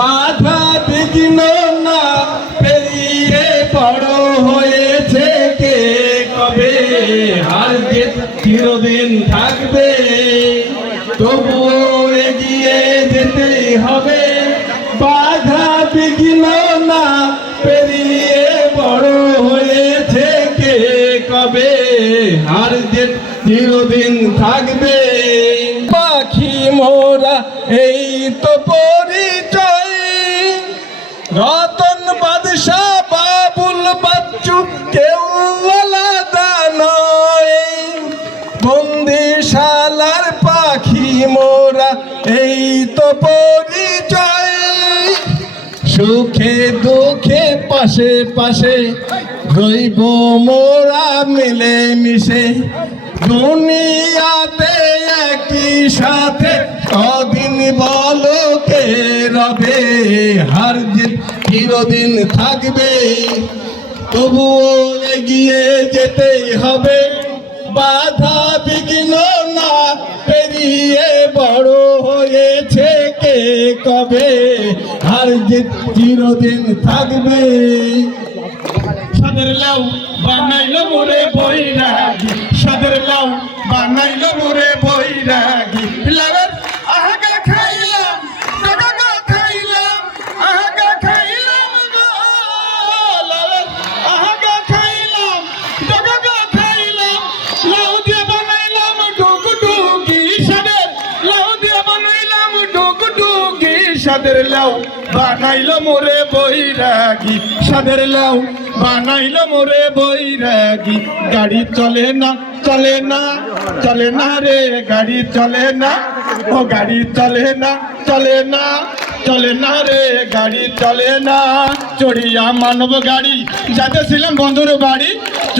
বাধা বিঘ্ন না, পেরিয়ে বড় হয়েছে কে কবে? হার জিত চিরদিন থাকবে, তবুও এগিয়ে যেতেই হবে। বাধা বিঘ্ন না, পেরিয়ে বড় হয়েছে কে কবে? হার জিত চিরদিন থাকবে। পাখি মোরা, এই তো সুখে দুঃখে পাশে পাশে রইব মোরা মিলে মিশে। দুনিয়াতে একই সাথে কদিন বলো কে রবে? হার জিত চিরদিন থাকবে। তবুও এগিয়ে যেতেই হবে। বাধা কবে আর যে চিরদিন থাকবে? সাদের লাউ বানাইল মোরে বৈরাগী। সাদের লাউ বানাইল মোরে বৈরাগী। লাগার সাদের লাউ বানাইলো মোরে বৈরাগী। সাদের লাউ বানাইলো মোরে বৈরাগী। গাড়ি চলে না চলে না চলে না রে, গাড়ি চলে না। ও গাড়ি চলে না চলে না চলে না রে, গাড়ি চলে না। চড়িয়া মানব গাড়ি। যাতে ছিলাম বন্ধুর বাড়ি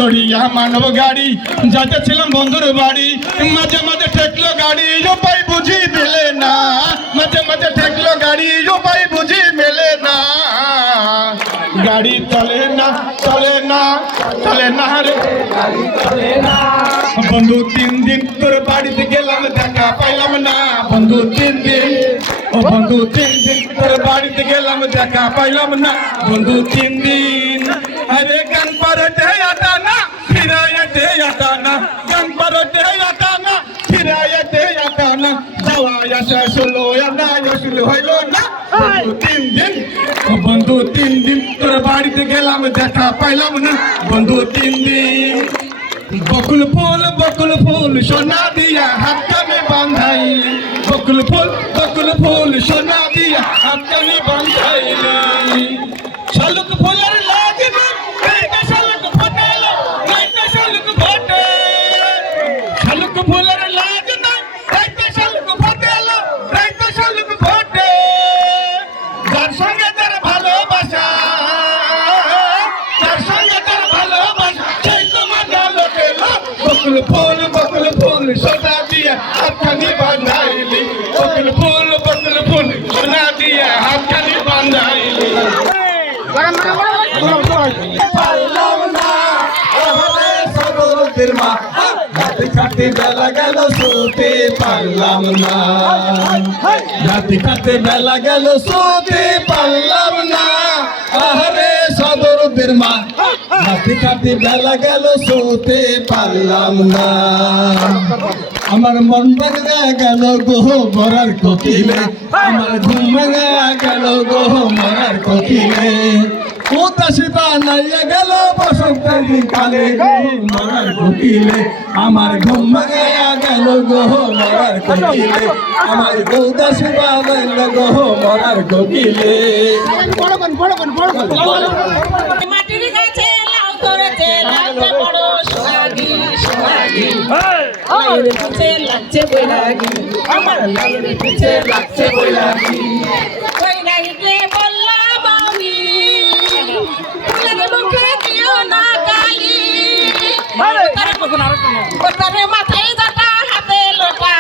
চড়িয়া মানব গাড়ি যাতে ছিলাম বন্ধুর বাড়ি। মাঝে মাঝে ঠেকলো গাড়ি উপায় বুঝি মেলে না। মাঝে মাঝে ঠেকলো গাড়ি উপায় বুঝি মেলে না। গাড়ি চলে না চলে না চলে না রে। গাড়ি চলে না বন্ধু, তিন দিন তোর বাড়িতে গেলাম, দেখা পাইলাম না। বন্ধু, তিন দিন, ও বন্ধু, তিন দিন তোর বাড়িতে গেলাম, দেখা পাইলাম না। বন্ধু, তিন দিন, আরে গান পারতে আটা না ফিরাইতে আটা না গান পারতে আটা না ফিরাইতে আটা না যাওয়া আসা শুলো না শুল হইল না তিন দিন বন্ধু তিন দিন তোর বাড়িতে গেলাম দেখা পাইলাম না বন্ধু তিন দিন বকুল ফুল বকুল ফুল সোনা দিয়া হাত কানে বান্ধাইলি বকুল ফুল বকুল ফুল সোনা দিয়া হাত কানে বান্ধাইলি শালুক ফুলের শালুক যার সঙ্গে তার ভালোবাসা যার সঙ্গে তার ভালোবাসা সেই তোমার লোকে বকুল ফুল বকুল ফুল সোনা দিয়া হাতখানি বান্ধাইলি বকুল ফুল বকুল ফুল সোনা দিয়া হাতখানি বান্ধাইলি পারলাম না। আমাদের সদরদের মা। রাতে খাতে বেলা গেল শুতে পারলাম না। রাতে খাতে বেলা গেল শুতে পারলাম না। আহারে সদরদের মা রাতে খাতে বেলা গেল শুতে পারলাম না। আমার মন ভাঙা গেল, গোহ মরার কোকিলে। আমার ঘুম ভাঙা গেল, গোহ মরার কোকিলে। গেল বসন্তের কালে মরার আমার ঘুম ভাঙা গেল গোহ মরার কোকিলে আমার উদাসী বানাইল গোহ মরার কোকিলে। মাটির গাছে লাউ ধরেছে লাগছে বড় সোহাগী সোহাগী। লাউয়ের পিছে লাগছে বৈরাগী। আমার লাউয়ের পিছে লাগছে বৈরাগী। বৈরাগীকে বললাম আমি ফুলের মুখে দিও না কালি তারে মাথায় জাটা হাতে লোটা,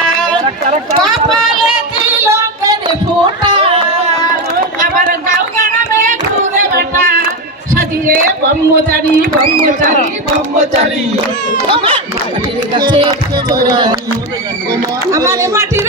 কপালে দিল করে ফোটা আবার গাও গাড়াবে ঘুরে বেটা, সাজিয়ে ব্রহ্মচারী ব্রহ্মচারী ব্রহ্মচারী। আমার মাটির গাছে আমার মাটির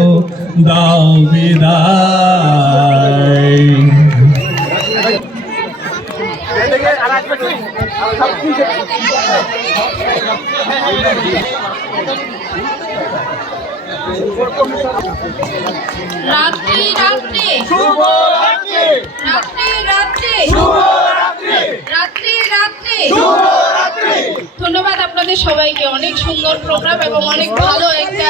দাও বিদায়। রাত্রি রাত্রি। রাত্রি রাত্রি। রাত্রি রাত্রি। ধন্যবাদ আপনাদের সবাইকে। অনেক সুন্দর প্রোগ্রাম এবং অনেক ভালো একটা